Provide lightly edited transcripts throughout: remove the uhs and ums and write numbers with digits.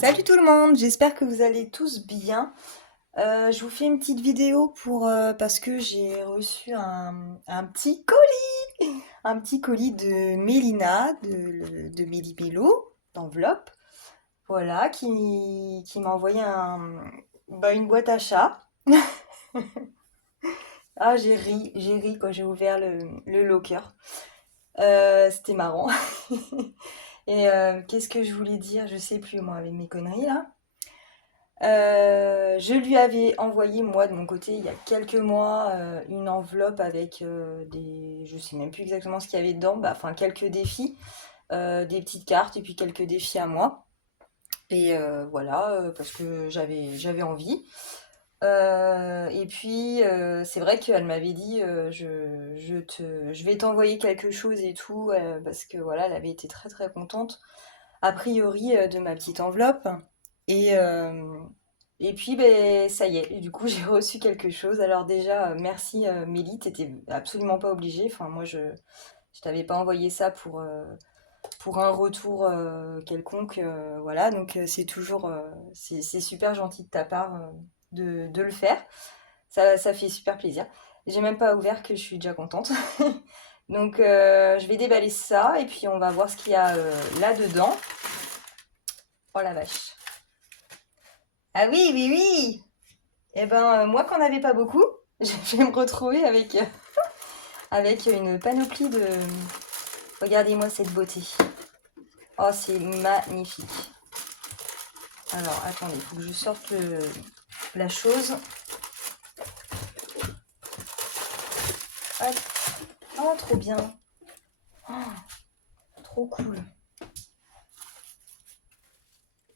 Salut tout le monde, j'espère que vous allez tous bien. Je vous fais une petite vidéo parce que j'ai reçu un un petit colis de Mélina, de Méli Mélo, d'enveloppe, voilà, qui m'a envoyé une boîte à chat. Ah, j'ai ri quand j'ai ouvert le locker. C'était marrant. Et qu'est-ce que je voulais dire? Je sais plus moi avec mes conneries là. Je lui avais envoyé, moi, de mon côté, il y a quelques mois, une enveloppe avec des... Je sais même plus exactement ce qu'il y avait dedans, bah, enfin quelques défis, des petites cartes et puis quelques défis à moi. Et voilà, parce que j'avais envie. Et puis, c'est vrai qu'elle m'avait dit, je vais t'envoyer quelque chose et tout, parce que voilà, elle avait été très très contente, a priori, de ma petite enveloppe. Et, euh, et puis, ben, ça y est, et du coup, j'ai reçu quelque chose. Alors déjà, merci Mélie, t'étais absolument pas obligée. Enfin, je t'avais pas envoyé ça pour un retour quelconque. Voilà, donc c'est toujours, c'est super gentil de ta part de le faire. Ça fait super plaisir. J'ai même pas ouvert que je suis déjà contente. Donc, je vais déballer ça et puis on va voir ce qu'il y a là-dedans. Oh la vache. Ah oui, oui, oui! Eh ben, moi qui n'en avais pas beaucoup, je vais me retrouver avec une panoplie de... Regardez-moi cette beauté. Oh, c'est magnifique. Alors, attendez, il faut que je sorte la chose. Hop. Oh, trop bien. Oh, trop cool.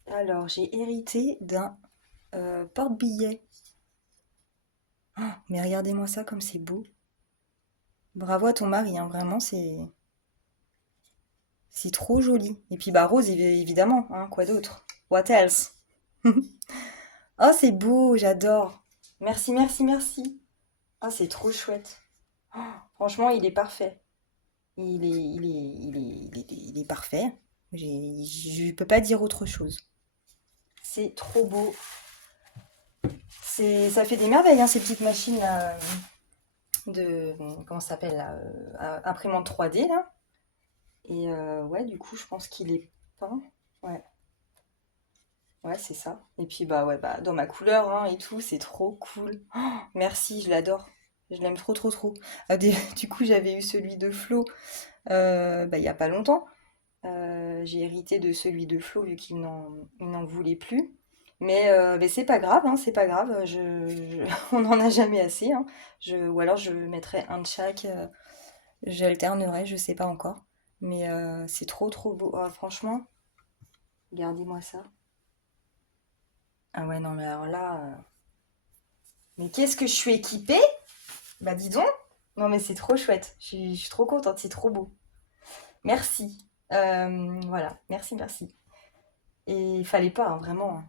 Alors, j'ai hérité d'un porte-billets. Oh, mais regardez-moi ça comme c'est beau. Bravo à ton mari, hein, vraiment, c'est trop joli. Et puis, bah, rose, évidemment, hein, quoi d'autre? What else? Oh, c'est beau, j'adore. Merci, merci, merci. Ah, c'est trop chouette. Oh, franchement, il est parfait. Il est parfait. Je peux pas dire autre chose. C'est trop beau. Ça fait des merveilles, hein, ces petites machines là, de, comment ça s'appelle là, imprimante 3D là. Et ouais, du coup, je pense qu'il est peint. Ouais, ouais, c'est ça. Et puis bah ouais, bah dans ma couleur hein, et tout, c'est trop cool. Oh, merci, je l'adore. Je l'aime trop, trop, trop. Du coup, j'avais eu celui de Flo bah, il y a pas longtemps. J'ai hérité de celui de Flo vu il n'en voulait plus. Mais c'est pas grave, hein, c'est pas grave. On n'en a jamais assez. Hein. Ou alors je mettrai un de chaque. J'alternerai, je sais pas encore. Mais c'est trop trop beau. Oh, franchement, regardez-moi ça. Ah ouais, non, mais alors là. Mais qu'est-ce que je suis équipée? Bah dis donc. Non, mais c'est trop chouette. Je suis trop contente, c'est trop beau. Merci. Voilà, merci, merci. Et il fallait pas, hein, vraiment. Hein.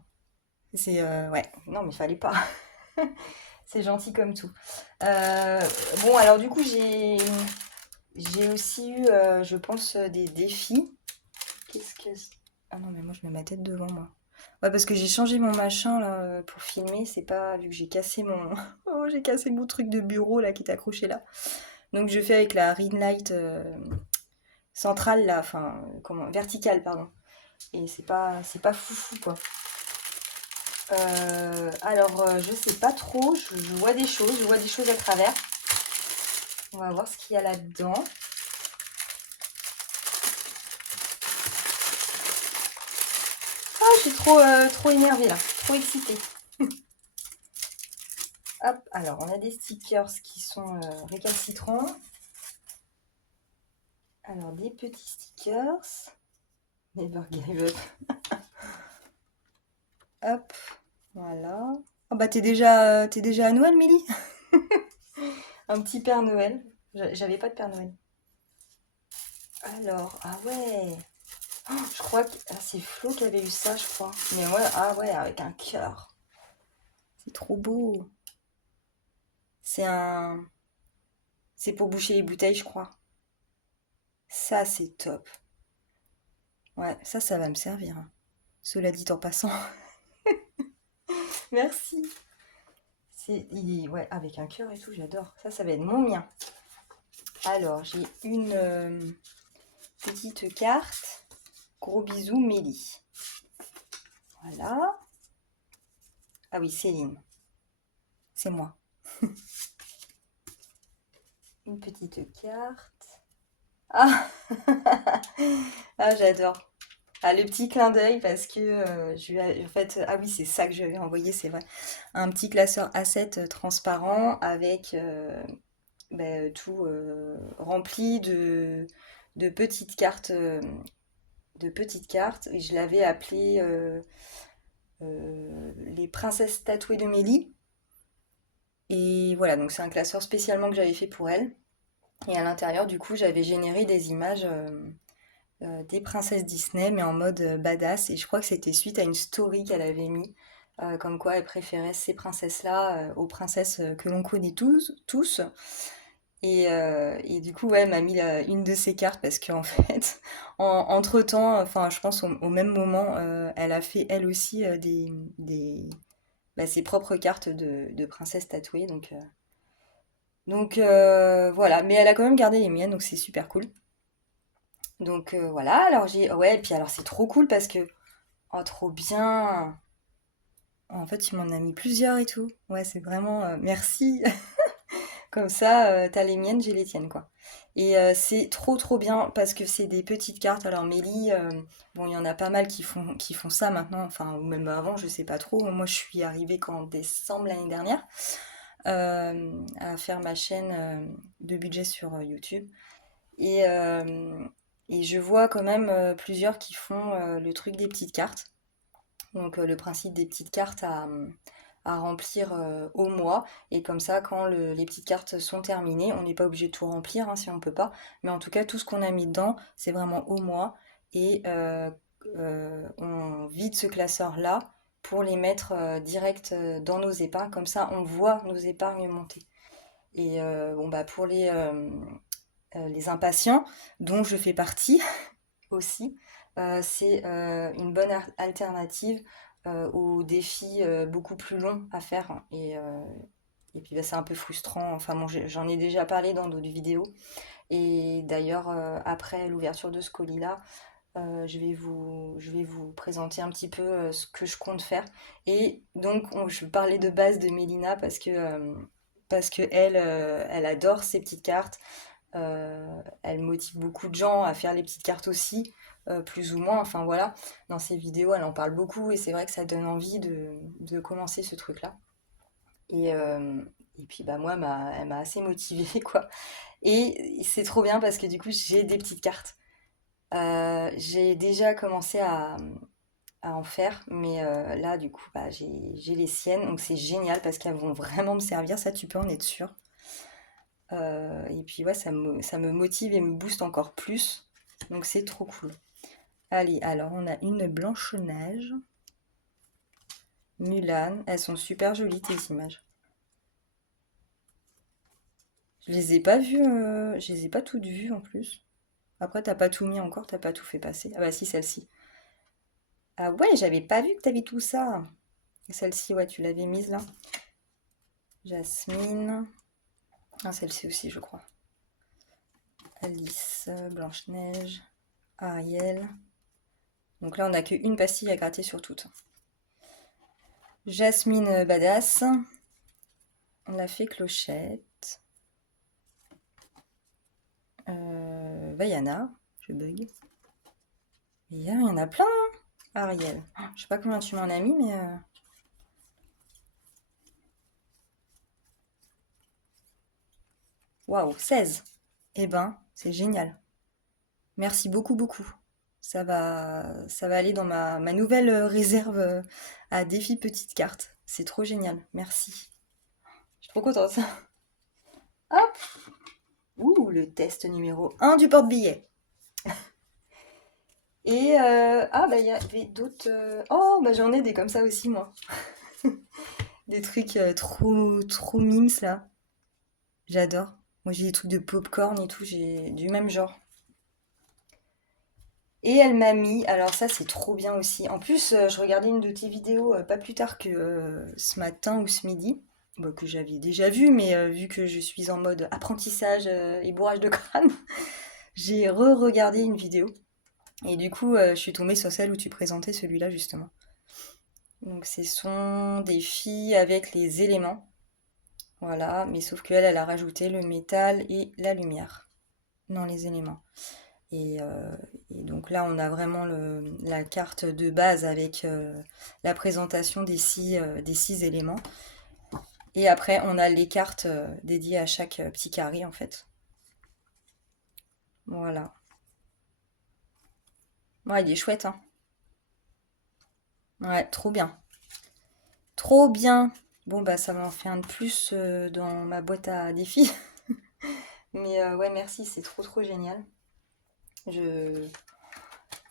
Ouais, non, mais il fallait pas. C'est gentil comme tout. Euh, bon, alors du coup, j'ai aussi eu, je pense, des défis. Qu'est-ce que... Ah non, mais moi, je mets ma tête devant moi. Ouais, parce que j'ai changé mon machin là pour filmer. C'est pas vu que j'ai cassé mon, oh, j'ai cassé mon truc de bureau là qui est accroché là. Donc je fais avec la ring light centrale là, enfin comment, verticale pardon. Et c'est pas foufou quoi. Je sais pas trop. Je vois des choses à travers. On va voir ce qu'il y a là-dedans. Ah, je suis trop énervée là, trop excitée. Hop, alors on a des stickers qui sont récalcitrants. Alors des petits stickers. Never give up. Hop, voilà. Oh bah t'es déjà à Noël, Mélie? Un petit Père Noël. J'avais pas de Père Noël. Alors, ah ouais. Oh, je crois que c'est Flo qui avait eu ça, je crois. Mais ouais, ah ouais, avec un cœur. C'est trop beau. C'est un, c'est pour boucher les bouteilles, je crois. Ça, c'est top. Ouais, ça va me servir. Hein. cela dit en passant. Merci. Ouais, avec un cœur et tout, j'adore. Ça va être mon mien. Alors, j'ai une petite carte. Gros bisous, Mélie. Voilà. Ah oui, Céline. C'est moi. Une petite carte. Ah, ah j'adore. Ah, le petit clin d'œil parce que en fait, ah oui, c'est ça que je lui ai envoyé, c'est vrai. Un petit classeur A7 transparent avec tout rempli de petites cartes, et je l'avais appelé les princesses tatouées de Mélie. Et voilà, donc c'est un classeur spécialement que j'avais fait pour elle. Et à l'intérieur, du coup, j'avais généré des images des princesses Disney, mais en mode badass. Et je crois que c'était suite à une story qu'elle avait mis, comme quoi elle préférait ces princesses-là aux princesses que l'on connaît tous. Et du coup, ouais, elle m'a mis une de ses cartes parce qu'en fait, entre-temps, enfin, je pense au même moment, elle a fait elle aussi ses propres cartes de princesse tatouée. Donc voilà, mais elle a quand même gardé les miennes, donc c'est super cool. Donc voilà, alors ouais, et puis alors c'est trop cool parce que, oh trop bien. En fait, tu m'en as mis plusieurs et tout. Ouais, c'est vraiment merci. Comme ça, t'as les miennes, j'ai les tiennes, quoi. Et c'est trop bien parce que c'est des petites cartes. Alors Mélie, bon, il y en a pas mal qui font ça maintenant, enfin, ou même avant, je sais pas trop. Moi, je suis arrivée qu'en décembre l'année dernière à faire ma chaîne de budget sur YouTube. Et, euh, et je vois quand même plusieurs qui font le truc des petites cartes. Donc le principe des petites cartes à remplir au mois. Et comme ça, quand les petites cartes sont terminées, on n'est pas obligé de tout remplir hein, si on ne peut pas. Mais en tout cas, tout ce qu'on a mis dedans, c'est vraiment au mois. Et on vide ce classeur-là pour les mettre direct dans nos épargnes. Comme ça, on voit nos épargnes monter. Et bon, bah, pour les impatients, dont je fais partie aussi, c'est une bonne alternative aux défis beaucoup plus longs à faire. Et puis bah, c'est un peu frustrant. Enfin bon, j'en ai déjà parlé dans d'autres vidéos. Et d'ailleurs, après l'ouverture de ce colis-là, je vais vous présenter un petit peu ce que je compte faire. Et donc, je parlais de base de Mélina parce que elle adore ces petites cartes. Elle motive beaucoup de gens à faire les petites cartes aussi, plus ou moins. Enfin voilà, dans ses vidéos, elle en parle beaucoup et c'est vrai que ça donne envie de commencer ce truc-là. Et, euh, et puis bah moi, elle m'a assez motivée quoi. Et c'est trop bien parce que du coup, j'ai des petites cartes. J'ai déjà commencé à en faire, mais là du coup, bah, j'ai les siennes, donc c'est génial parce qu'elles vont vraiment me servir, ça tu peux en être sûr. Et puis ouais, ça me motive et me booste encore plus. Donc c'est trop cool. Allez, alors on a une Blanche-Neige, Mulan. Elles sont super jolies tes images. Je les ai pas vues, je les ai pas toutes vues en plus. Après, t'as pas tout mis encore, t'as pas tout fait passer. Ah bah si, celle-ci. Ah ouais, j'avais pas vu que t'avais tout ça. Celle-ci, ouais, tu l'avais mise là. Jasmine. Ah, celle-ci aussi, je crois. Alice, Blanche-Neige, Ariel. Donc là, on n'a qu'une pastille à gratter sur toutes. Jasmine Badass, la fée Clochette, Vaiana, je bug. Il y en a plein, hein. Ariel. Je sais pas combien tu m'en as mis, mais... Waouh, 16. Eh ben, c'est génial. Merci beaucoup, beaucoup. Ça va aller dans ma nouvelle réserve à défi petite carte. C'est trop génial. Merci. Je suis trop contente. Hop. Ouh, le test numéro 1 du porte-billets. Et ah bah il y avait d'autres. Oh bah j'en ai des comme ça aussi moi. Des trucs trop mimes là. J'adore. Moi j'ai des trucs de popcorn et tout, j'ai du même genre. Et elle m'a mis, alors ça c'est trop bien aussi. En plus, je regardais une de tes vidéos pas plus tard que ce matin ou ce midi, bon, que j'avais déjà vu, mais vu que je suis en mode apprentissage et bourrage de crâne, j'ai re-regardé une vidéo. Et du coup, je suis tombée sur celle où tu présentais celui-là justement. Donc ce sont des filles avec les éléments, voilà, mais sauf qu'elle, elle a rajouté le métal et la lumière dans les éléments. Et, euh, et donc là, on a vraiment la carte de base avec la présentation des six éléments. Et après, on a les cartes dédiées à chaque petit carré, en fait. Voilà. Ouais, il est chouette, hein. Ouais, trop bien. Trop bien. Bon, bah, ça m'en fait un de plus dans ma boîte à défis. Mais ouais, merci, c'est trop, trop génial. Je,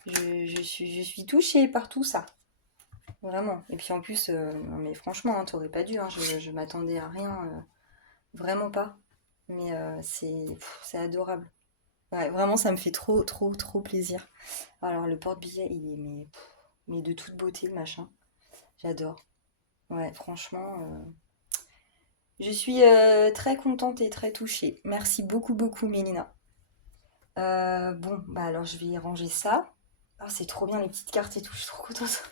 je suis touchée par tout ça. Vraiment. Et puis en plus, non mais franchement, hein, t'aurais pas dû, hein, je m'attendais à rien, vraiment pas. Mais c'est adorable. Ouais, vraiment, ça me fait trop, trop, trop plaisir. Alors le porte-billets, il est mais de toute beauté, le machin. J'adore. Ouais, franchement, je suis très contente et très touchée. Merci beaucoup, beaucoup, Mélina. Bon, bah alors je vais ranger ça. Ah, c'est trop bien les petites cartes et tout, je suis trop contente.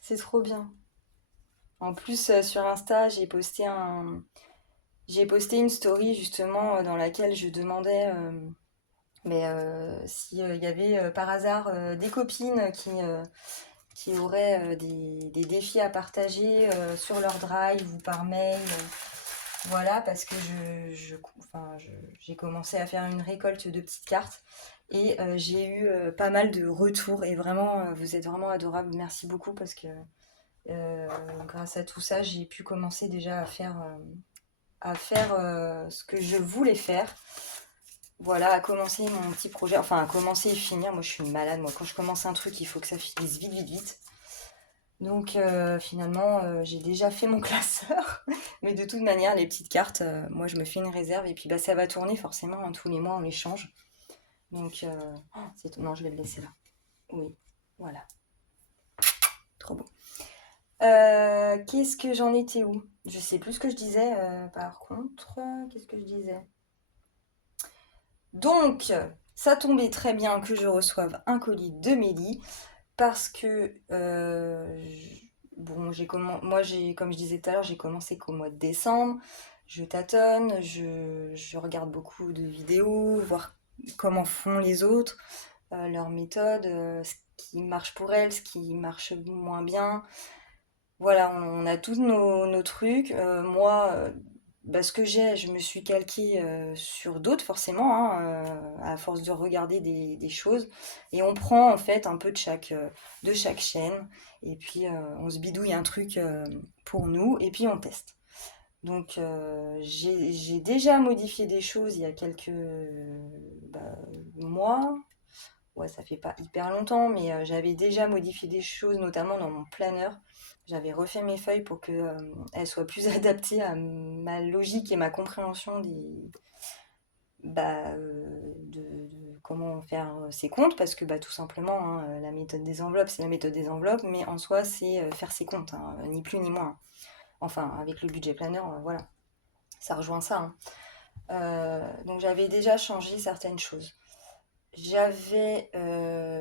C'est trop bien. En plus, sur Insta, j'ai posté une story justement dans laquelle je demandais s'il y avait par hasard des copines qui auraient des défis à partager sur leur drive ou par mail. Voilà, parce que j'ai commencé à faire une récolte de petites cartes et j'ai eu pas mal de retours et vraiment, vous êtes vraiment adorables. Merci beaucoup parce que euh, grâce à tout ça, j'ai pu commencer déjà à faire ce que je voulais faire. Voilà, à commencer mon petit projet, enfin à commencer et finir. Moi, je suis une malade. Moi, quand je commence un truc, il faut que ça finisse vite, vite, vite. Donc finalement, j'ai déjà fait mon classeur. Mais de toute manière, les petites cartes, moi, je me fais une réserve et puis bah, ça va tourner forcément. Hein, tous les mois, on les change. Donc, non, je vais le laisser là. Oui, voilà, trop beau. Qu'est-ce que j'en étais où? Je sais plus ce que je disais par contre. Qu'est-ce que je disais? Donc, ça tombait très bien que je reçoive un colis de Mélie parce que, bon, moi, comme je disais tout à l'heure, j'ai commencé qu'au mois de décembre. Je tâtonne, je regarde beaucoup de vidéos, voir comment font les autres, leurs méthodes, ce qui marche pour elles, ce qui marche moins bien. Voilà, on a tous nos trucs. Moi, bah, ce que j'ai, je me suis calquée sur d'autres forcément, hein, à force de regarder des choses. Et on prend en fait un peu de chaque chaîne. Et puis on se bidouille un truc pour nous et puis on teste. Donc j'ai déjà modifié des choses il y a quelques bah, mois. Ouais, ça fait pas hyper longtemps, mais j'avais déjà modifié des choses, notamment dans mon planeur. J'avais refait mes feuilles pour que, elles soient plus adaptées à ma logique et ma compréhension de comment faire ses comptes, parce que bah, tout simplement, hein, la méthode des enveloppes, c'est la méthode des enveloppes, mais en soi, c'est faire ses comptes, hein, ni plus ni moins. Enfin, avec le budget planeur, voilà, ça rejoint ça. Hein. Donc j'avais déjà changé certaines choses. J'avais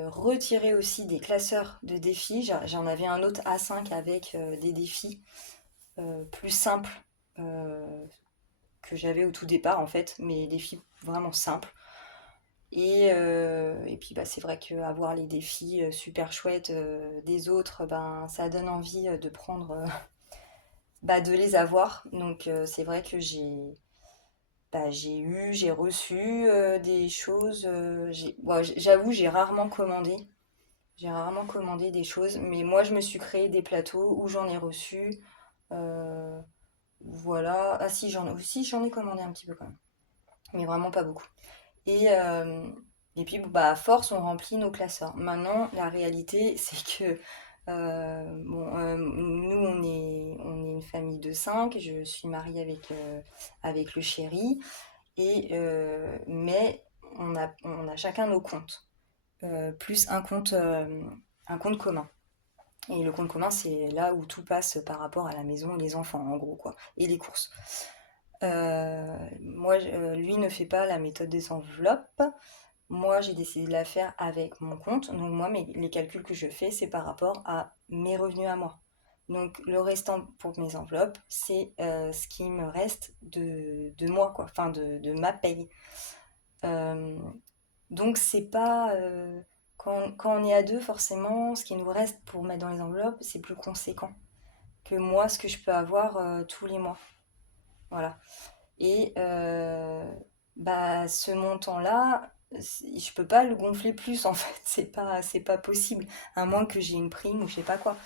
retiré aussi des classeurs de défis. J'en avais un autre A5 avec des défis plus simples euh, que j'avais au tout départ en fait, mais des défis vraiment simples. Et puis bah, c'est vrai qu'avoir les défis super chouettes des autres, ben, ça donne envie de prendre, bah, de les avoir. Donc c'est vrai que j'ai reçu des choses. Bon, j'avoue, j'ai rarement commandé. J'ai rarement commandé des choses, mais moi je me suis créé des plateaux où j'en ai reçu. euh, voilà. Ah si, j'en ai commandé un petit peu quand même, mais vraiment pas beaucoup. Et, euh, et puis bah, à force, on remplit nos classeurs. Maintenant, la réalité, c'est que bon, nous, on est une famille de cinq. Je suis mariée avec le chéri. Mais on a chacun nos comptes. plus un compte commun. Et le compte commun, c'est là où tout passe par rapport à la maison et les enfants, en gros, quoi, et les courses. Moi, lui ne fait pas la méthode des enveloppes. Moi, j'ai décidé de la faire avec mon compte. Donc moi, les calculs que je fais, c'est par rapport à mes revenus à moi. Donc le restant pour mes enveloppes, c'est ce qui me reste de moi, quoi, enfin de ma paye. Euh, donc c'est pas... quand on est à deux, forcément, ce qui nous reste pour mettre dans les enveloppes, c'est plus conséquent que moi, ce que je peux avoir tous les mois. Voilà. Et bah, ce montant-là, je peux pas le gonfler plus en fait, c'est pas possible, à moins que j'ai une prime ou je sais pas quoi,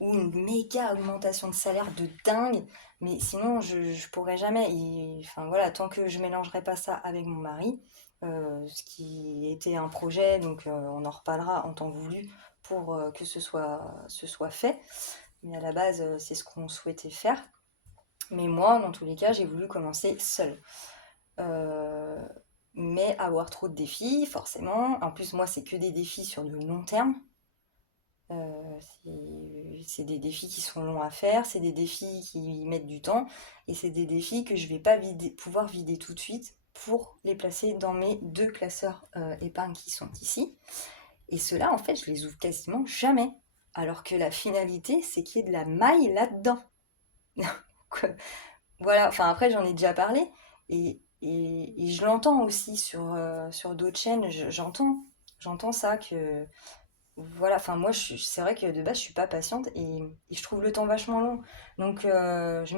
ou une méga augmentation de salaire de dingue, mais sinon je pourrais jamais. Enfin voilà, tant que je mélangerai pas ça avec mon mari, ce qui était un projet, donc on en reparlera en temps voulu pour que ce soit fait, mais à la base c'est ce qu'on souhaitait faire. Mais moi, dans tous les cas, j'ai voulu commencer seule. Euh, mais avoir trop de défis, forcément. En plus, moi, c'est que des défis sur du long terme. C'est des défis qui sont longs à faire, c'est des défis qui mettent du temps, et c'est des défis que je vais pas pouvoir vider tout de suite pour les placer dans mes deux classeurs épargne qui sont ici. Et ceux-là, en fait, je les ouvre quasiment jamais. Alors que la finalité, c'est qu'il y ait de la maille là-dedans. Voilà, enfin après j'en ai déjà parlé et je l'entends aussi sur d'autres chaînes, j'entends ça que voilà, enfin moi c'est vrai que de base je suis pas patiente et je trouve le temps vachement long. Donc je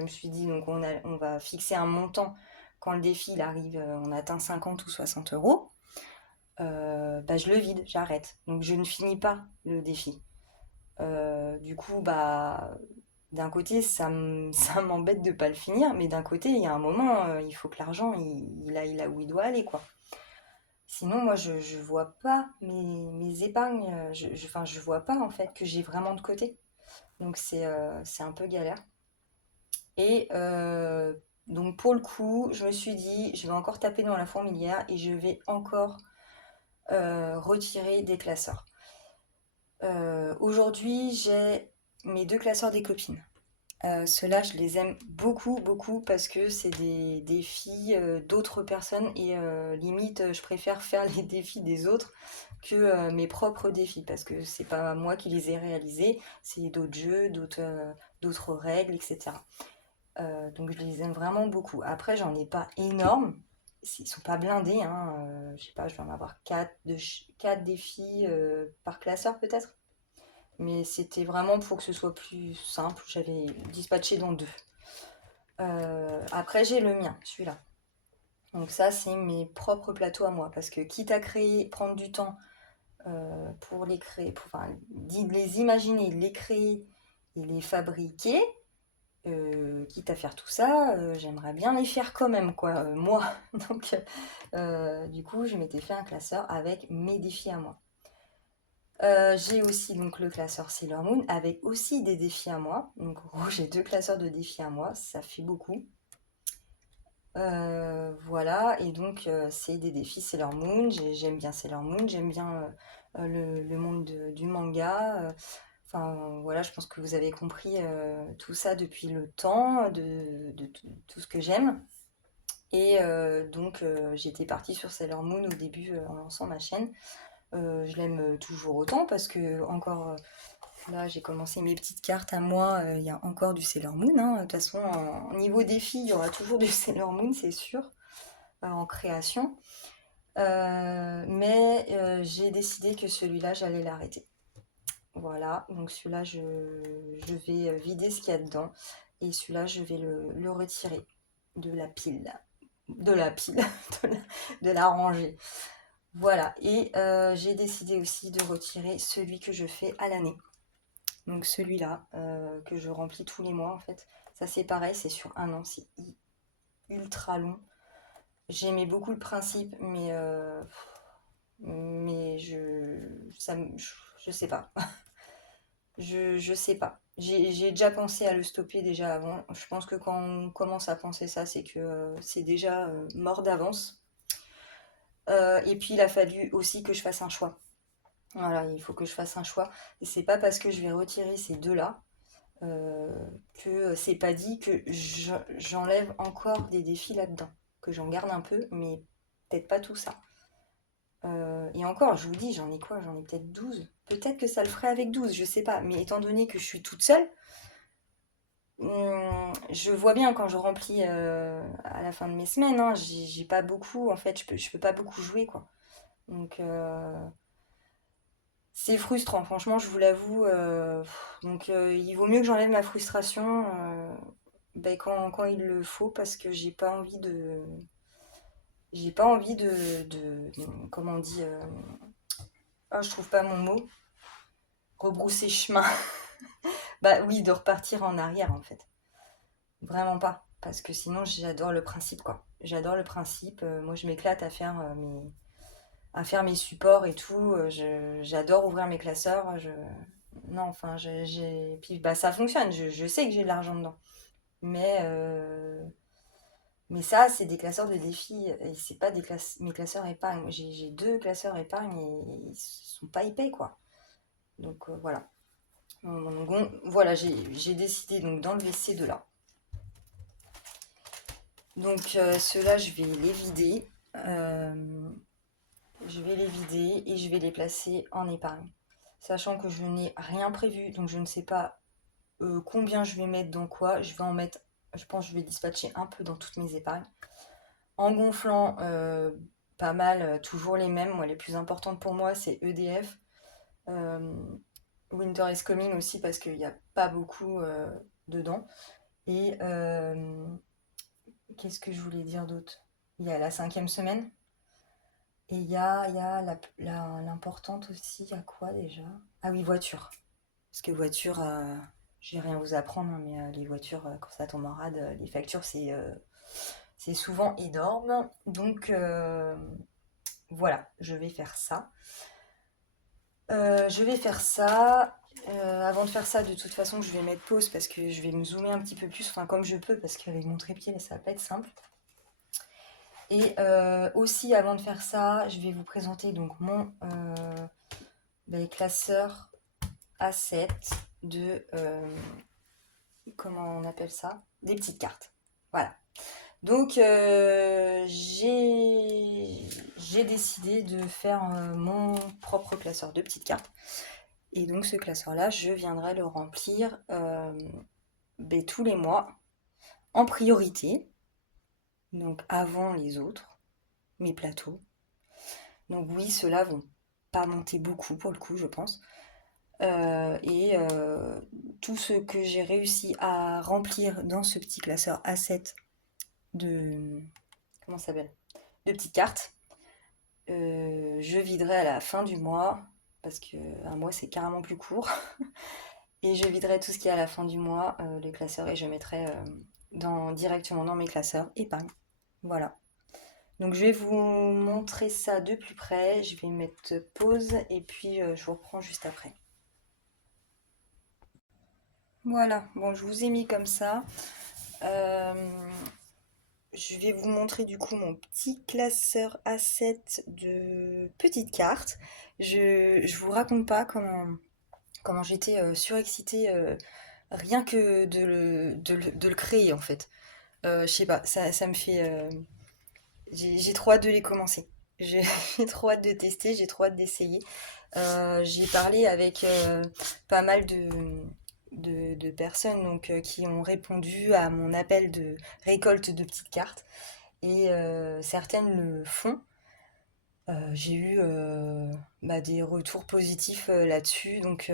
me suis dit donc on va fixer un montant quand le défi il arrive, on atteint 50 ou 60 euros, bah je le vide, j'arrête. Donc je ne finis pas le défi. Du coup, bah, d'un côté, ça m'embête de pas le finir, mais d'un côté, il y a un moment, il faut que l'argent, il aille là où il doit aller, quoi. Sinon, moi, je vois pas mes épargnes, enfin, je vois pas, en fait, que j'ai vraiment de côté. Donc, c'est un peu galère. Et donc, pour le coup, je me suis dit, je vais encore taper dans la fourmilière et je vais encore retirer des classeurs. Aujourd'hui, j'ai mes deux classeurs des copines. Ceux-là, je les aime beaucoup, beaucoup parce que c'est des défis d'autres personnes et limite, je préfère faire les défis des autres que mes propres défis parce que c'est pas moi qui les ai réalisés, c'est d'autres jeux, d'autres règles, etc. Donc je les aime vraiment beaucoup. Après, j'en ai pas énorme. Ils sont pas blindés, hein. Je sais pas, je vais en avoir 4 défis par classeur peut-être. Mais c'était vraiment pour que ce soit plus simple. J'avais dispatché dans deux. Après, j'ai le mien, celui-là. Donc ça, c'est mes propres plateaux à moi. Parce que quitte à créer, prendre du temps pour les créer, enfin, de les imaginer, de les créer et les fabriquer, quitte à faire tout ça, j'aimerais bien les faire quand même, quoi, moi. Donc, du coup, je m'étais fait un classeur avec mes défis à moi. J'ai aussi donc le classeur Sailor Moon avec aussi des défis à moi. Donc en gros, j'ai deux classeurs de défis à moi, ça fait beaucoup. Voilà, et donc c'est des défis Sailor Moon. J'aime bien Sailor Moon, j'aime bien le monde du manga. Enfin voilà, je pense que vous avez compris tout ça depuis le temps, de tout ce que j'aime. Et donc j'étais partie sur Sailor Moon au début en lançant ma chaîne. Je l'aime toujours autant parce que encore là j'ai commencé mes petites cartes à moi, il y a encore du Sailor Moon, hein. De toute façon en niveau défi il y aura toujours du Sailor Moon c'est sûr, en création. Mais j'ai décidé que celui-là j'allais l'arrêter. Voilà, donc celui-là je vais vider ce qu'il y a dedans et celui-là je vais le retirer de la pile. De la pile, de la rangée. Voilà, et j'ai décidé aussi de retirer celui que je fais à l'année. Donc celui-là, que je remplis tous les mois en fait. Ça c'est pareil, c'est sur un an, c'est ultra long. J'aimais beaucoup le principe, mais je sais pas. Je sais pas. J'ai déjà pensé à le stopper déjà avant. Je pense que quand on commence à penser ça, c'est que c'est déjà mort d'avance. Et puis il a fallu aussi que je fasse un choix. Voilà, il faut que je fasse un choix. Et c'est pas parce que je vais retirer ces deux-là euh, que c'est pas dit que j'enlève encore des défis là-dedans. Que j'en garde un peu, mais peut-être pas tout ça. Et encore, je vous dis, j'en ai quoi? J'en ai peut-être 12. Peut-être que ça le ferait avec 12, je sais pas. Mais étant donné que je suis toute seule, je vois bien quand je remplis à la fin de mes semaines, hein, j'ai pas beaucoup, en fait, je peux pas beaucoup jouer, quoi. Donc, c'est frustrant, franchement, je vous l'avoue. Donc, il vaut mieux que j'enlève ma frustration ben, quand il le faut, parce que j'ai pas envie de. J'ai pas envie comment on dit. Ah, je trouve pas mon mot. Rebrousser chemin. Bah oui, de repartir en arrière, en fait. Vraiment pas. Parce que sinon, j'adore le principe, quoi. J'adore le principe. Moi, je m'éclate à faire mes supports et tout. J'adore ouvrir mes classeurs. Non, enfin, puis bah, ça fonctionne. Je sais que j'ai de l'argent dedans. Mais, euh, mais ça, c'est des classeurs de défis. Et c'est pas mes classeurs épargne. J'ai deux classeurs épargne et ils sont pas épais, quoi. Donc voilà. Donc, voilà, j'ai décidé donc d'enlever ces deux-là. Donc ceux-là, je vais les vider. Je vais les vider et je vais les placer en épargne. Sachant que je n'ai rien prévu, donc je ne sais pas combien je vais mettre dans quoi. Je vais en mettre, je pense que je vais dispatcher un peu dans toutes mes épargnes. En gonflant pas mal, toujours les mêmes. Moi, les plus importantes pour moi, c'est EDF. Euh, Winter is Coming aussi parce qu'il n'y a pas beaucoup dedans. Et qu'est-ce que je voulais dire d'autre? Il y a la 5e semaine. Et il y a l'importante aussi, à quoi déjà? Ah oui, voiture. Parce que voiture, je vais rien vous apprendre, hein, mais les voitures, quand ça tombe en rade, les factures, c'est souvent énorme. Donc voilà, je vais faire ça. Je vais faire ça. Avant de faire ça, de toute façon, je vais mettre pause parce que je vais me zoomer un petit peu plus, enfin comme je peux, parce qu'avec mon trépied, ça va pas être simple. Et aussi, avant de faire ça, je vais vous présenter donc mon classeur A7 de... comment on appelle ça? Des petites cartes. Voilà. Donc, j'ai décidé de faire mon propre classeur de petites cartes. Et donc, ce classeur-là, je viendrai le remplir tous les mois en priorité. Donc, avant les autres, mes plateaux. Donc, oui, ceux-là vont pas monter beaucoup pour le coup, je pense. Et tout ce que j'ai réussi à remplir dans ce petit classeur A7 de... Comment ça s'appelle? De petites cartes, je viderai à la fin du mois, parce qu'un mois c'est carrément plus court, et je viderai tout ce qui est à la fin du mois, les classeurs, et je mettrai directement dans mes classeurs épargne. Voilà. Donc je vais vous montrer ça de plus près, je vais mettre pause, et puis je vous reprends juste après. Voilà, bon, je vous ai mis comme ça. Euh, je vais vous montrer du coup mon petit classeur A7 de petites cartes. Je vous raconte pas comment j'étais surexcitée rien que de le créer en fait. Je sais pas, ça me fait... j'ai trop hâte de les commencer. J'ai j'ai trop hâte de tester, j'ai trop hâte d'essayer. J'ai parlé avec pas mal de personnes donc, qui ont répondu à mon appel de récolte de petites cartes et certaines le font. J'ai eu des retours positifs là-dessus, donc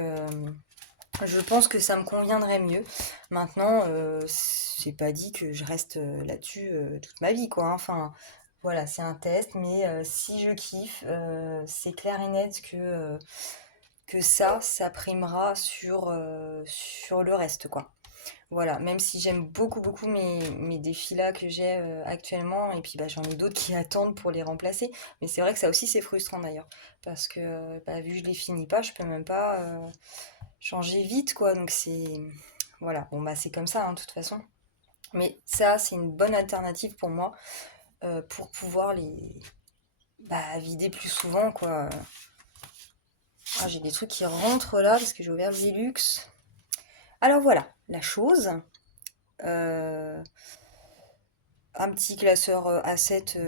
je pense que ça me conviendrait mieux. Maintenant, c'est pas dit que je reste là-dessus toute ma vie, quoi, hein. Enfin, voilà, c'est un test, mais si je kiffe, c'est clair et net que ça primera sur le reste, quoi. Voilà, même si j'aime beaucoup, beaucoup mes défis là que j'ai actuellement, et puis bah, j'en ai d'autres qui attendent pour les remplacer. Mais c'est vrai que ça aussi, c'est frustrant d'ailleurs, parce que vu que je les finis pas, je peux même pas changer vite, quoi. Donc c'est. Voilà, bon bah c'est comme ça, hein, de toute façon. Mais ça, c'est une bonne alternative pour moi, pour pouvoir bah, vider plus souvent, quoi. Ah, j'ai des trucs qui rentrent là parce que j'ai ouvert le Velux. Alors voilà, la chose. Euh, un petit classeur A7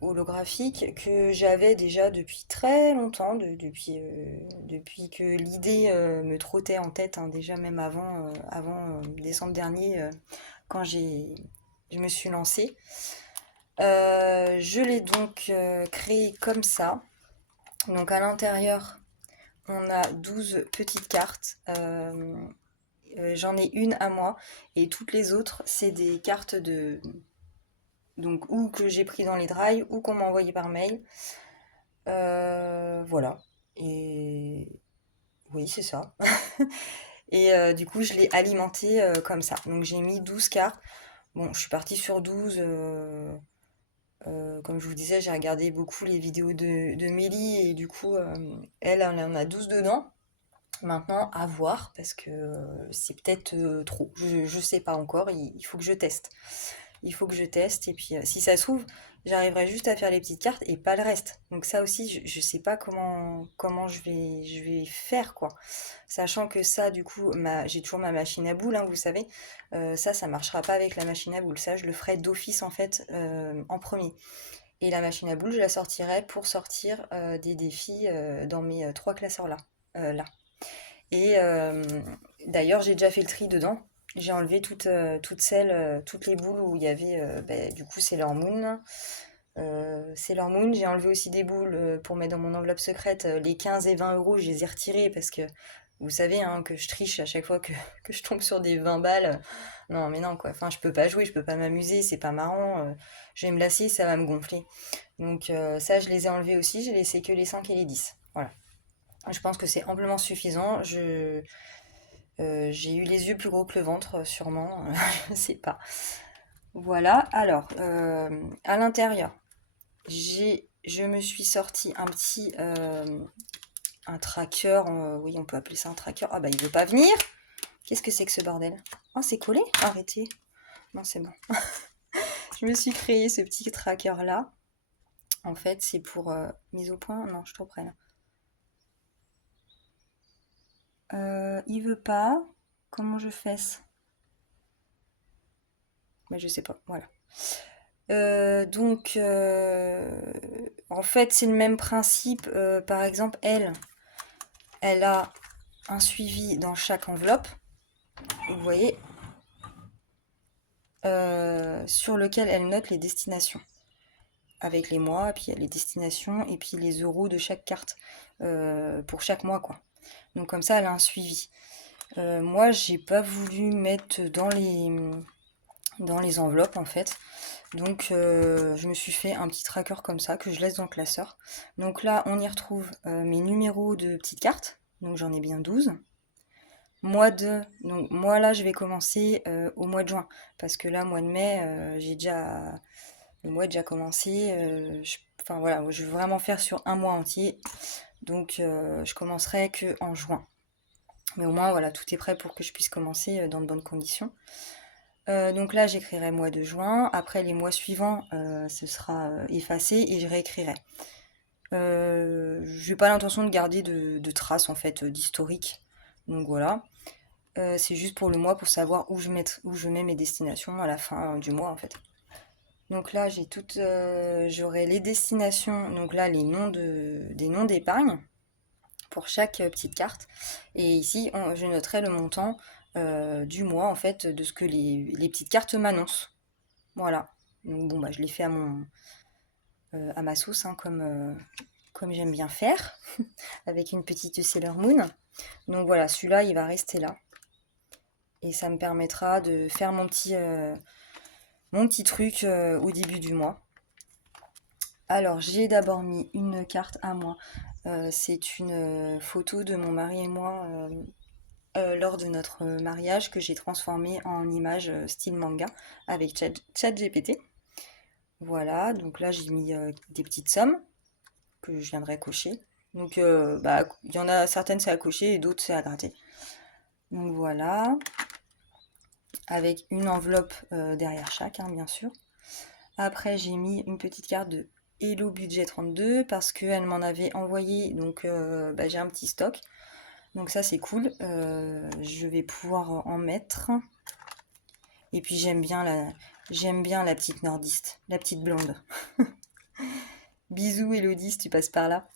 holographique que j'avais déjà depuis très longtemps, depuis que l'idée me trottait en tête, hein, déjà même avant décembre dernier, quand je me suis lancée. Je l'ai donc créé comme ça. Donc à l'intérieur, on a 12 petites cartes. J'en ai une à moi et toutes les autres, c'est des cartes donc ou que j'ai pris dans les drives ou qu'on m'a envoyé par mail. Voilà. Et oui, c'est ça. Et du coup, je l'ai alimenté comme ça. Donc j'ai mis 12 cartes. Bon, je suis partie sur 12. Comme je vous disais, j'ai regardé beaucoup les vidéos de Mélie et du coup, elle en a 12 dedans. Maintenant, à voir, parce que c'est peut-être trop. Je sais pas encore, il faut que je teste. Il faut que je teste, et puis si ça se trouve, j'arriverai juste à faire les petites cartes et pas le reste. Donc ça aussi, je sais pas comment je vais faire, quoi. Sachant que ça, du coup, j'ai toujours ma machine à boules, hein, vous savez. Ça marchera pas avec la machine à boules. Ça, je le ferai d'office, en fait, en premier. Et la machine à boules, je la sortirai pour sortir des défis dans mes trois classeurs là. Là. Et d'ailleurs, j'ai déjà fait le tri dedans. J'ai enlevé toutes les boules où il y avait, du coup, Sailor Moon. Sailor Moon, j'ai enlevé aussi des boules pour mettre dans mon enveloppe secrète. Les 15 et 20 euros, je les ai retirées parce que vous savez hein, que je triche à chaque fois que je tombe sur des 20 balles. Non, mais non, quoi. Enfin, je peux pas jouer, je peux pas m'amuser, c'est pas marrant. Je vais me lasser, ça va me gonfler. Donc, ça, je les ai enlevés aussi. J'ai laissé que les 5 et les 10. Voilà. Je pense que c'est amplement suffisant. J'ai eu les yeux plus gros que le ventre, sûrement. Je sais pas. Voilà. Alors, à l'intérieur, je me suis sorti un tracker. Oui, on peut appeler ça un tracker. Ah bah, il veut pas venir. Qu'est-ce que c'est que ce bordel? Oh, c'est collé? Arrêtez. Non, c'est bon. Je me suis créé ce petit tracker là. En fait, c'est pour mise au point. Non, je te reprenne. Il veut pas. Comment je fais? Mais je sais pas. Voilà. En fait, c'est le même principe. Par exemple, elle a un suivi dans chaque enveloppe, vous voyez, sur lequel elle note les destinations, avec les mois, puis il y a les destinations, et puis les euros de chaque carte, pour chaque mois, quoi. Donc comme ça, elle a un suivi. Moi, j'ai pas voulu mettre dans les enveloppes, en fait. Donc je me suis fait un petit tracker comme ça que je laisse dans le classeur. Donc là on y retrouve mes numéros de petites cartes. Donc j'en ai bien 12. Donc moi là je vais commencer au mois de juin. Parce que là mois de mai, le mois est déjà commencé. Enfin voilà, je veux vraiment faire sur un mois entier. Donc je commencerai que en juin. Mais au moins voilà, tout est prêt pour que je puisse commencer dans de bonnes conditions. Donc là, j'écrirai mois de juin. Après, les mois suivants, ce sera effacé et je réécrirai. J'ai pas l'intention de garder de traces en fait d'historique. Donc voilà. C'est juste pour le mois pour savoir où je mets mes destinations à la fin du mois en fait. Donc là, j'aurai les destinations. Donc là, des noms d'épargne pour chaque petite carte. Et ici, je noterai le montant du mois, en fait, de ce que les petites cartes m'annoncent. Voilà. Donc bon, bah, je l'ai fait à ma sauce, hein, comme j'aime bien faire, avec une petite Sailor Moon. Donc voilà, celui-là, il va rester là. Et ça me permettra de faire mon petit truc au début du mois. Alors, j'ai d'abord mis une carte à moi. C'est une photo de mon mari et moi lors de notre mariage que j'ai transformée en image style manga avec ChatGPT. Voilà, donc là j'ai mis des petites sommes que je viendrai cocher. Donc il y en a certaines c'est à cocher et d'autres c'est à gratter. Donc voilà, avec une enveloppe derrière chaque, hein, bien sûr. Après j'ai mis une petite carte de Hello Budget 32 parce qu'elle m'en avait envoyé, donc j'ai un petit stock. Donc ça c'est cool, je vais pouvoir en mettre. Et puis j'aime bien la petite nordiste, la petite blonde. Bisous Elodie si tu passes par là.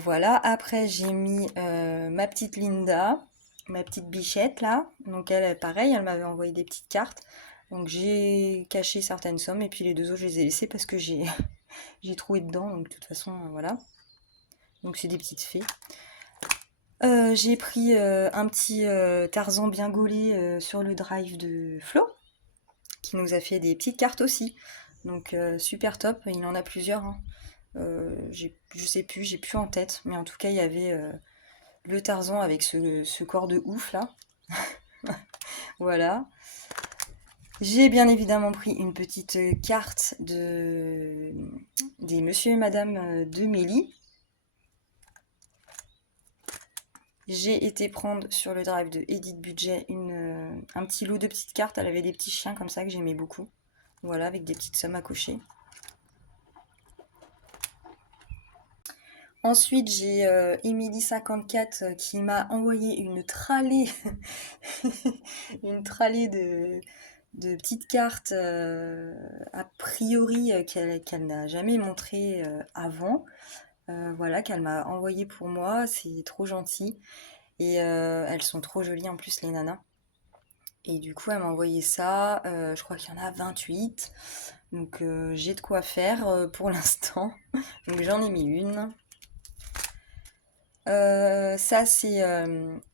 Voilà, après j'ai mis ma petite Linda, ma petite bichette là. Donc elle, pareil, elle m'avait envoyé des petites cartes. Donc j'ai caché certaines sommes et puis les deux autres je les ai laissées parce que j'ai j'ai trouvé dedans. Donc de toute façon, voilà. Donc c'est des petites fées. J'ai pris un petit Tarzan bien gaulé sur le drive de Flo, qui nous a fait des petites cartes aussi. Donc super top, il en a plusieurs, hein. Je sais plus, j'ai plus en tête, mais en tout cas il y avait le Tarzan avec ce corps de ouf là. Voilà. J'ai bien évidemment pris une petite carte des Monsieur et Madame de Mélie. J'ai été prendre sur le drive de Edith Budget un petit lot de petites cartes. Elle avait des petits chiens comme ça que j'aimais beaucoup. Voilà, avec des petites sommes à cocher. Ensuite, j'ai Emily54 qui m'a envoyé une tralée, une tralée de petites cartes, a priori qu'elle n'a jamais montrées avant. Voilà, qu'elle m'a envoyé pour moi. C'est trop gentil. Et elles sont trop jolies en plus, les nanas. Et du coup, elle m'a envoyé ça. Je crois qu'il y en a 28. Donc j'ai de quoi faire pour l'instant. Donc j'en ai mis une. Ça, c'est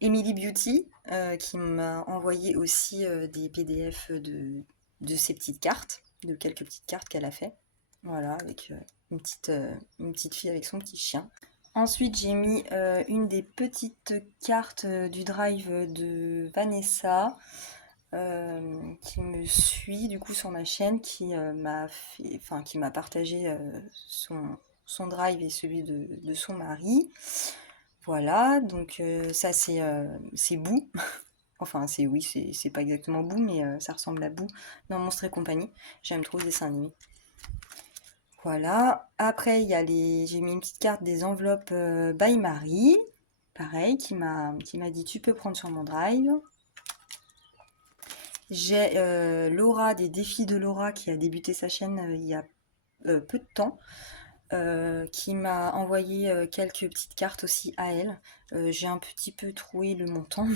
Emily Beauty qui m'a envoyé aussi des PDF de ses petites cartes, de quelques petites cartes qu'elle a fait. Voilà, avec une petite fille avec son petit chien. Ensuite, j'ai mis une des petites cartes du drive de Vanessa qui me suit du coup sur ma chaîne, qui m'a partagé son drive et celui de son mari. Voilà, donc ça c'est Boo. Enfin, c'est pas exactement Boo, mais ça ressemble à Boo dans Monstres et compagnie. J'aime trop ce dessin animé. Voilà. Après, j'ai mis une petite carte des enveloppes by Marie. Pareil, qui m'a dit tu peux prendre sur mon drive. J'ai Laura des défis de Laura qui a débuté sa chaîne il y a peu de temps. Qui m'a envoyé quelques petites cartes aussi à elle. J'ai un petit peu troué le montant,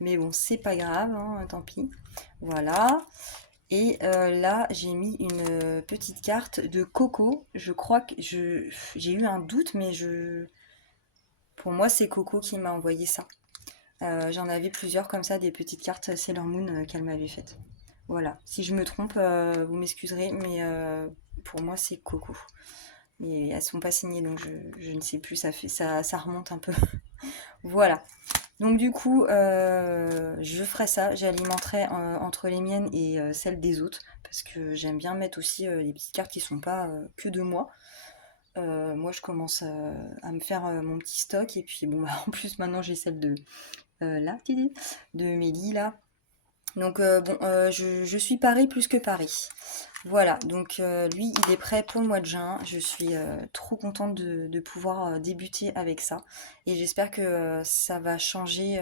mais bon, c'est pas grave, hein, tant pis. Voilà. Et là, j'ai mis une petite carte de Coco. Je crois que j'ai eu un doute, mais pour moi, c'est Coco qui m'a envoyé ça. J'en avais plusieurs comme ça, des petites cartes Sailor Moon qu'elle m'avait faites. Voilà. Si je me trompe, vous m'excuserez, mais pour moi, c'est Coco. Mais elles sont pas signées, donc je ne sais plus, ça remonte un peu. Voilà. Donc du coup, je ferai ça, j'alimenterai entre les miennes et celles des autres, parce que j'aime bien mettre aussi les petites cartes qui sont pas que de moi. Moi, je commence à me faire mon petit stock, et puis bon, en plus maintenant j'ai celle de là, de Mélie là. Donc bon, je suis Paris plus que Paris. Voilà, donc lui, il est prêt pour le mois de juin. Je suis trop contente de pouvoir débuter avec ça. Et j'espère que ça va changer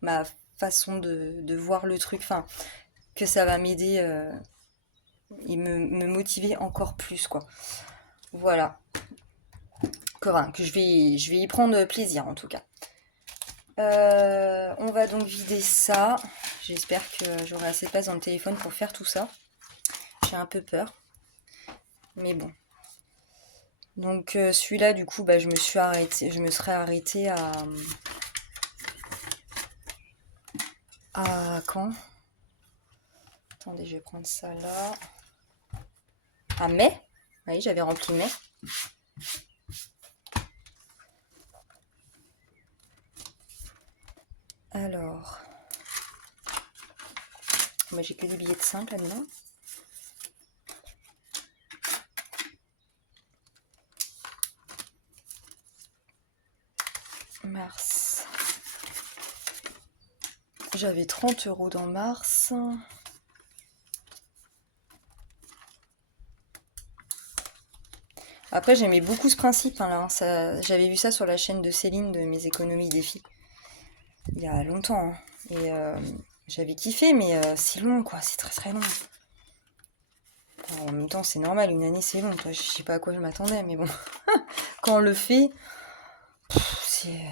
ma façon de voir le truc. Enfin, que ça va m'aider et me motiver encore plus, quoi. Voilà. Que je vais y prendre plaisir, en tout cas. On va donc vider ça. J'espère que j'aurai assez de place dans le téléphone pour faire tout ça. J'ai un peu peur. Mais bon. Donc celui-là, du coup, je me serais arrêtée à quand? Attendez, je vais prendre ça là. À mai. Oui, j'avais rempli mai. Alors. Moi, j'ai que des billets de 5 là-dedans. Mars. J'avais 30 € dans mars. Après, j'aimais beaucoup ce principe, hein, là, hein. J'avais vu ça sur la chaîne de Céline de Mes économies défis il y a longtemps, hein. Et j'avais kiffé, mais c'est long, quoi. C'est très très long. Alors, en même temps, c'est normal, une année c'est long. Toi, je sais pas à quoi je m'attendais, mais bon. Quand on le fait, c'est...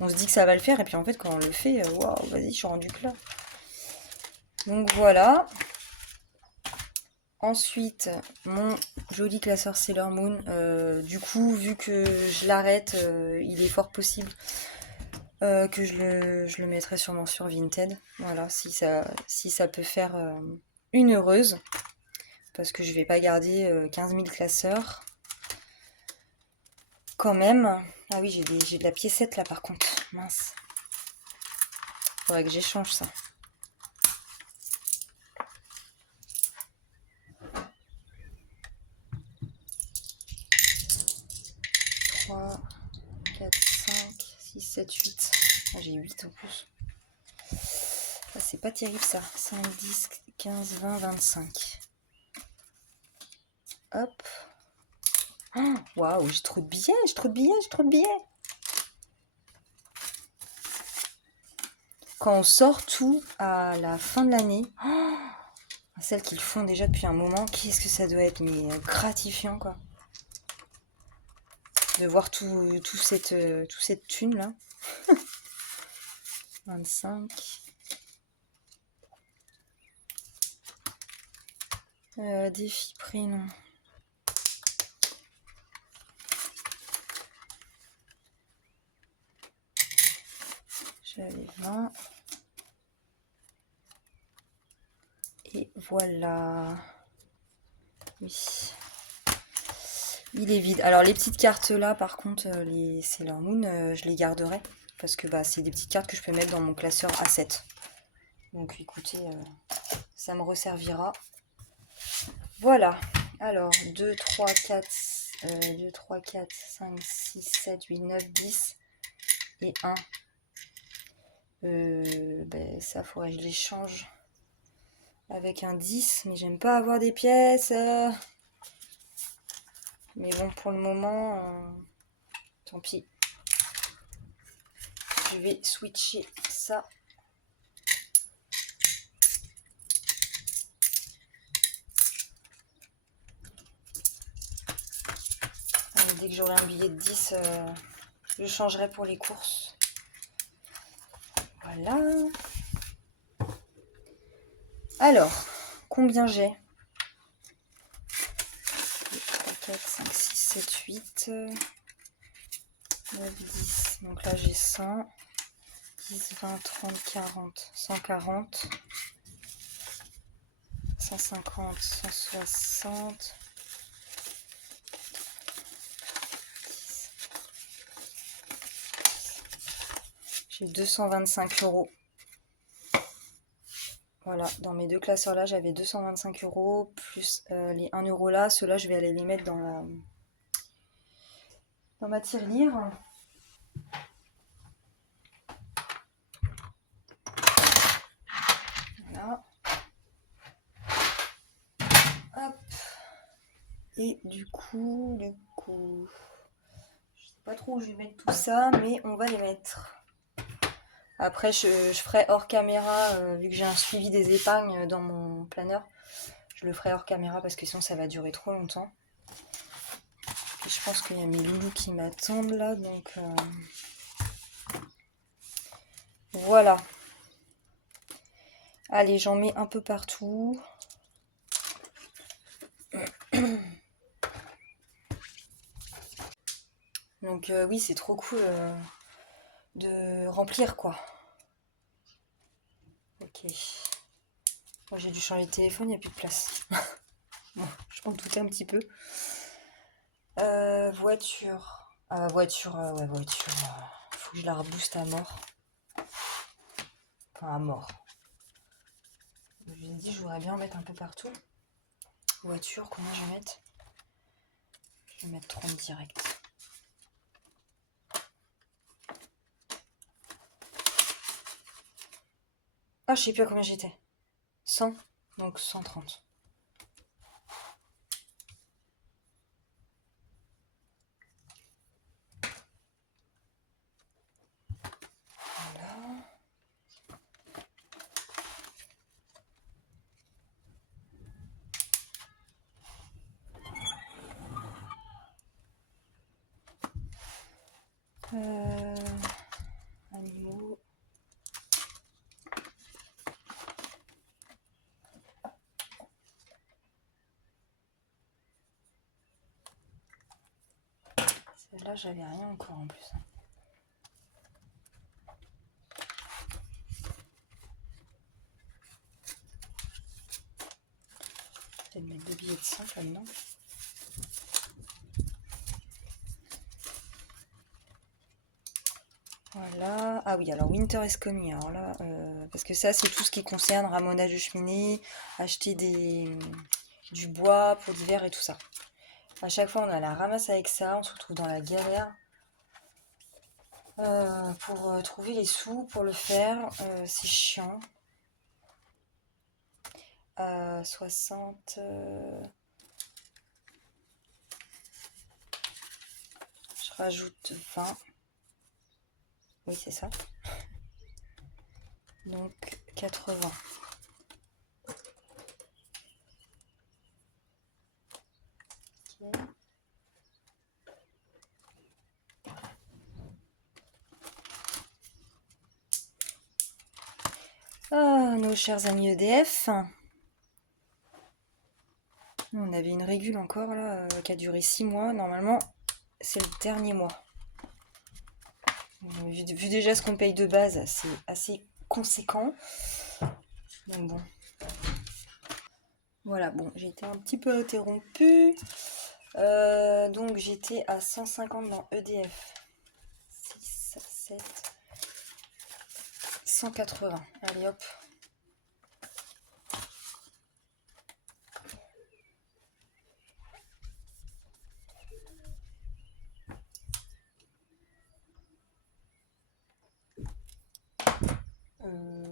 on se dit que ça va le faire, et puis en fait, quand on le fait, waouh, vas-y, je suis rendu que là. Donc voilà. Ensuite, mon joli classeur Sailor Moon. Du coup, vu que je l'arrête, il est fort possible que je le mettrai sûrement sur Vinted. Voilà, si ça peut faire une heureuse. Parce que je vais pas garder 15 000 classeurs. Quand même. Ah oui, j'ai de la piécette là par contre. Mince. Faudrait que j'échange ça. 3, 4, 5, 6, 7, 8. Ah, j'ai 8 en plus. Ah, c'est pas terrible ça. 5, 10, 15, 20, 25. Hop. Oh, waouh, j'ai trop de billets, j'ai trop de billets, j'ai trop de billets. Quand on sort tout à la fin de l'année, celles qu'ils font déjà depuis un moment, qu'est-ce que ça doit être, mais gratifiant quoi. De voir tout cette thune là. 25. Défi prénom. J'avais 20. Et voilà. Oui. Il est vide. Alors les petites cartes là, par contre, les Sailor Moon, je les garderai. Parce que bah, c'est des petites cartes que je peux mettre dans mon classeur A7. Donc écoutez, ça me resservira. Voilà. Alors, 2, 3, 4, 2, 3, 4, 5, 6, 7, 8, 9, 10 et 1. Ben, ça, faudrait que je les change avec un 10, mais j'aime pas avoir des pièces. Mais bon, pour le moment, tant pis. Je vais switcher ça. Allez, dès que j'aurai un billet de 10, je changerai pour les courses. Voilà. Alors, combien j'ai? 3, 4, 5, 6, 7, 8, 9, 10. Donc là, j'ai 100. 10, 20, 30, 40, 140, 150, 160, j'ai 225 euros. Voilà, dans mes deux classeurs là, j'avais 225 euros plus les 1 euro là. Ceux-là, je vais aller les mettre dans ma tirelire. Voilà. Hop. Et du coup, je sais pas trop où je vais mettre tout ça, mais on va les mettre. Après, je ferai hors caméra, vu que j'ai un suivi des épargnes dans mon planeur. Je le ferai hors caméra parce que sinon ça va durer trop longtemps. Et je pense qu'il y a mes loulous qui m'attendent là, donc voilà. Allez, j'en mets un peu partout. Donc oui, c'est trop cool de remplir quoi. Ok. Moi j'ai dû changer de téléphone, il n'y a plus de place. Bon, je m'en doutais un petit peu. Voiture. Voiture, ouais, voiture. Faut que je la rebooste à mort. Enfin, à mort. Je me dis, je voudrais bien en mettre un peu partout. Voiture, combien je vais mettre? Je vais mettre 30 direct. Ah, je sais plus à combien j'étais. 100, donc 130. Là, j'avais rien encore en plus. Je vais mettre 2 billets de 100 là-dedans. Voilà. Ah oui, alors Winter is coming. Alors là, parce que ça, c'est tout ce qui concerne ramonage de cheminée, acheter du bois pour l'hiver et tout ça. À chaque fois, on a la ramasse avec ça. On se retrouve dans la galère pour trouver les sous pour le faire. C'est chiant. 60. Je rajoute 20. Oui, c'est ça. Donc 80. Ok. Ah, nos chers amis EDF. On avait une régule encore là qui a duré 6 mois. Normalement, c'est le dernier mois. Vu déjà ce qu'on paye de base, c'est assez conséquent. Donc bon. Voilà, bon, j'ai été un petit peu interrompue. Donc j'étais à 150 dans EDF. 6, 7, 180. Allez hop.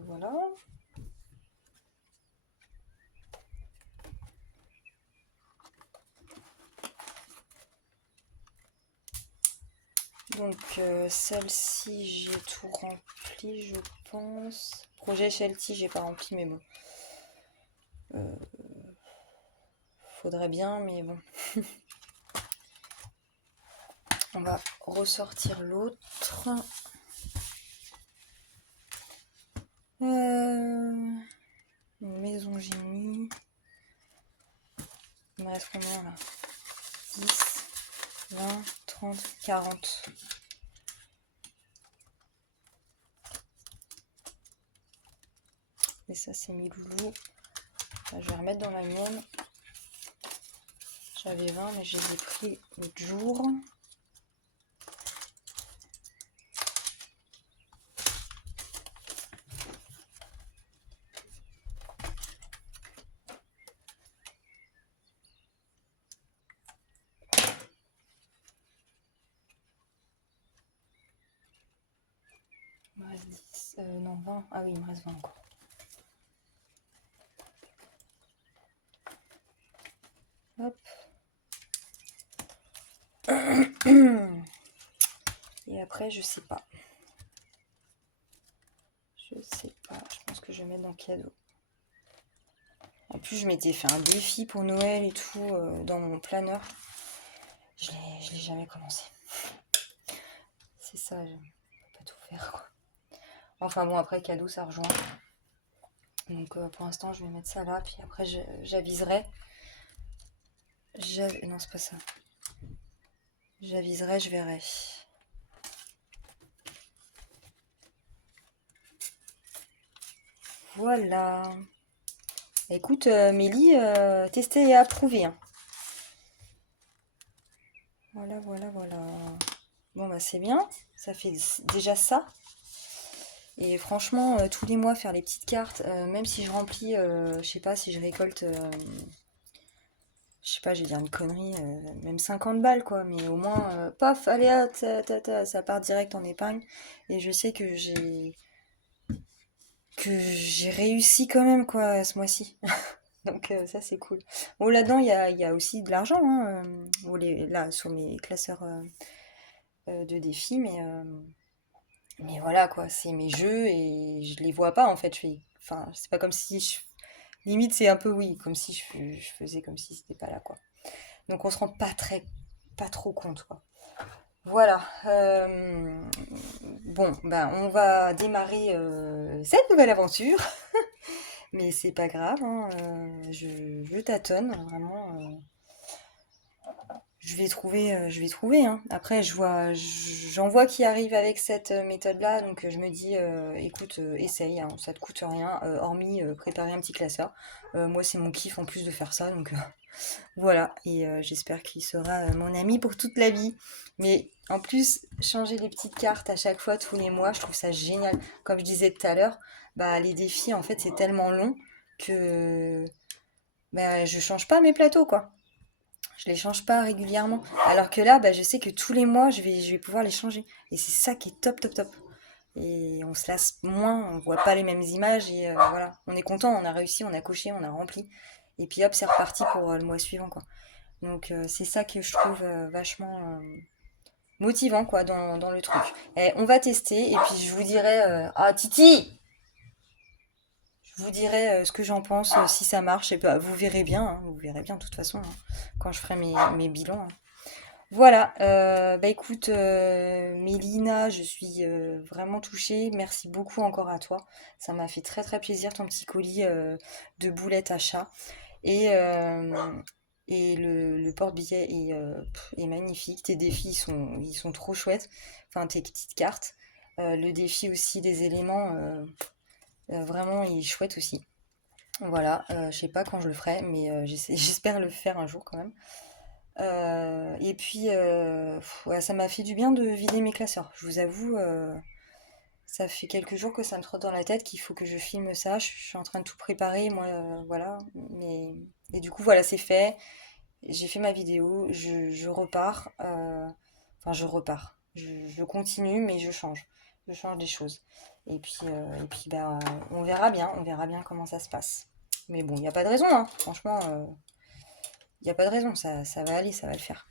Voilà. Donc celle-ci, j'ai tout rempli, je pense. Projet Shelty, j'ai pas rempli, mais bon. Faudrait bien, mais bon. On va ressortir l'autre. Maison Génie. Il me reste combien là? 10, 20, 30, 40. Et ça, c'est mes loulous. Là, je vais remettre dans la mienne. J'avais 20, mais je les ai pris l'autre jour. Il me reste 10. Non, 20. Ah oui, il me reste 20 encore. Hop. Et après, je sais pas. Je sais pas. Je pense que je vais mettre dans cadeau. En plus, je m'étais fait un défi pour Noël et tout dans mon planeur. Je l'ai jamais commencé. C'est ça, je peux pas tout faire quoi. Enfin bon, après cadeau, ça rejoint. Donc pour l'instant, je vais mettre ça là, puis après j'aviserai. Non, c'est pas ça. J'aviserai, je verrai. Voilà. Écoute, Mélie, testé et approuvé. Hein. Voilà, voilà, voilà. Bon, bah c'est bien. Ça fait déjà ça. Et franchement, tous les mois, faire les petites cartes, même si je remplis, je sais pas, si je récolte, je sais pas, je vais dire une connerie, même 50 balles, quoi. Mais au moins, paf, allez, hop, ça part direct en épargne. Et je sais que j'ai réussi quand même, quoi, ce mois-ci. Donc ça, c'est cool. Bon, là-dedans, il y a aussi de l'argent, hein, là, sur mes classeurs de défis, mais voilà, quoi, c'est mes jeux et je les vois pas, en fait. Enfin, c'est pas comme si limite, c'est un peu, oui, comme si je faisais comme si c'était pas là, quoi. Donc on se rend pas trop compte, quoi. Voilà. Bon, ben on va démarrer cette nouvelle aventure, mais c'est pas grave, hein, je tâtonne, vraiment. je vais trouver, hein. Après, j'en vois qui arrivent avec cette méthode-là, donc je me dis, écoute, essaye, hein, ça te coûte rien, hormis préparer un petit classeur. Moi, c'est mon kiff en plus de faire ça, donc voilà. Et j'espère qu'il sera mon ami pour toute la vie. Mais en plus, changer les petites cartes à chaque fois, tous les mois, je trouve ça génial. Comme je disais tout à l'heure, bah les défis, en fait, c'est tellement long que bah, je change pas mes plateaux, quoi. Je les change pas régulièrement. Alors que là, bah, je sais que tous les mois, je vais pouvoir les changer. Et c'est ça qui est top, top, top. Et on se lasse moins, on voit pas les mêmes images et voilà. On est content, on a réussi, on a coché, on a rempli. Et puis hop, c'est reparti pour le mois suivant, quoi. Donc c'est ça que je trouve vachement motivant, quoi, dans le truc. Et on va tester et puis je vous dirai... Ah, Titi! Je vous dirai ce que j'en pense, si ça marche. Et bah, vous verrez bien, hein, vous verrez bien de toute façon, hein, quand je ferai mes bilans, hein. Voilà, bah écoute, Mélina, je suis vraiment touchée. Merci beaucoup encore à toi. Ça m'a fait très très plaisir ton petit colis de boulettes à chat. Et, le porte-billets est magnifique. Tes défis ils sont trop chouettes. Enfin, tes petites cartes. Le défi aussi des éléments, vraiment, il est chouette aussi. Voilà, je sais pas quand je le ferai, mais j'espère le faire un jour quand même. Et puis, ouais, ça m'a fait du bien de vider mes classeurs. Je vous avoue, ça fait quelques jours que ça me trotte dans la tête qu'il faut que je filme ça. Je suis en train de tout préparer, moi, voilà. Mais... Et du coup, voilà, c'est fait. J'ai fait ma vidéo, je repars. Enfin, je repars. Je continue, mais je change. Je change des choses. Et puis bah, on verra bien comment ça se passe. Mais bon, il n'y a pas de raison, hein. Franchement, il n'y a pas de raison, ça va aller, ça va le faire.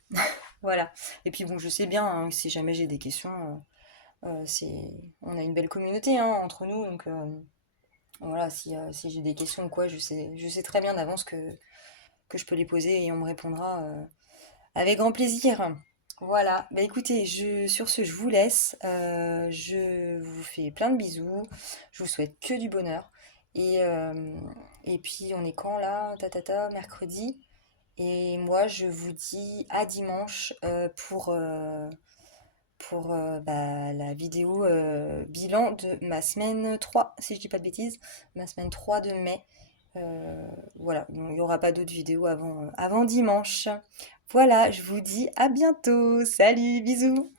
Voilà. Et puis bon, je sais bien, hein, si jamais j'ai des questions, on a une belle communauté, hein, entre nous, donc voilà, si j'ai des questions ou quoi, je sais très bien d'avance que je peux les poser et on me répondra avec grand plaisir. Voilà. Bah écoutez, sur ce, je vous laisse. Je vous fais plein de bisous. Je vous souhaite que du bonheur. Et, euh, et puis, on est quand là? Mercredi. Et moi, je vous dis à dimanche pour bah, la vidéo bilan de ma semaine 3 si je dis pas de bêtises, ma semaine 3 de mai. Voilà, donc, il n'y aura pas d'autres vidéos avant dimanche. Voilà, je vous dis à bientôt. Salut, bisous!